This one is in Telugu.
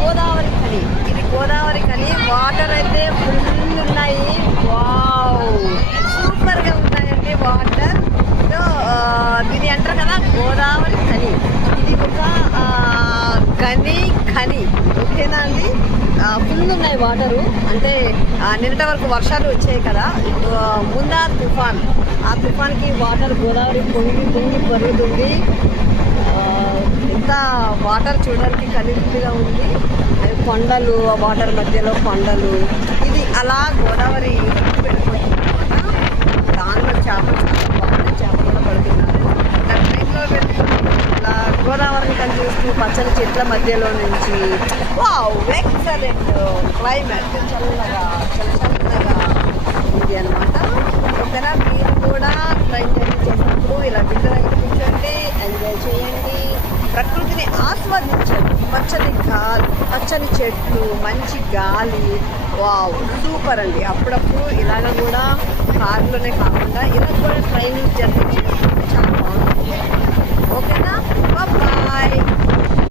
గోదావరి ఖని. ఇది గోదావరి ఖని. వాటర్ అయితే ఫుల్ ఉన్నాయి. వావ్, సూపర్గా ఉన్నాయండి వాటర్. సో దీని అంటారు కదా గోదావరి ఖని. ఇది ఒక ఖని ఓకేనా అండి. ఫుల్ ఉన్నాయి వాటరు. అంటే నిన్నటి వరకు వర్షాలు వచ్చాయి కదా, ముందా తుఫాన్. ఆ తుఫాన్కి వాటర్ గోదావరి పొంగి పరుగుతుంది. ఇంత వాటర్ చూడడానికి కనువిందుగా ఉంది. అది కొండలు, ఆ వాటర్ మధ్యలో కొండలు. ఇది అలా గోదావరి వెళ్ళిపోతుంది అనమాట. దానిలో చేపలు కూడా పడుతున్నారు. ట్రైన్లో ఇలా గోదావరిని కనిపిస్తూ పచ్చని చెట్ల మధ్యలో నుంచి వావ్, ఎక్సలెంట్ క్లైమేట్. చల్లగా ఉంది అనమాట. ఓకేనా, మీరు కూడా ట్రైన్ జర్నీ చేసినప్పుడు ఇలా బిడ్డ దగ్గర కూర్చోండి, ఎంజాయ్ చేయండి, ప్రకృతిని ఆస్వాదించండి. పచ్చని చెట్లు, మంచి గాలి. వావ్, సూపర్ అండి. అప్పుడప్పుడు ఇలాగ కూడా కారులోనే కాకుండా ఇలా కూడా ట్రైన్ జర్నీ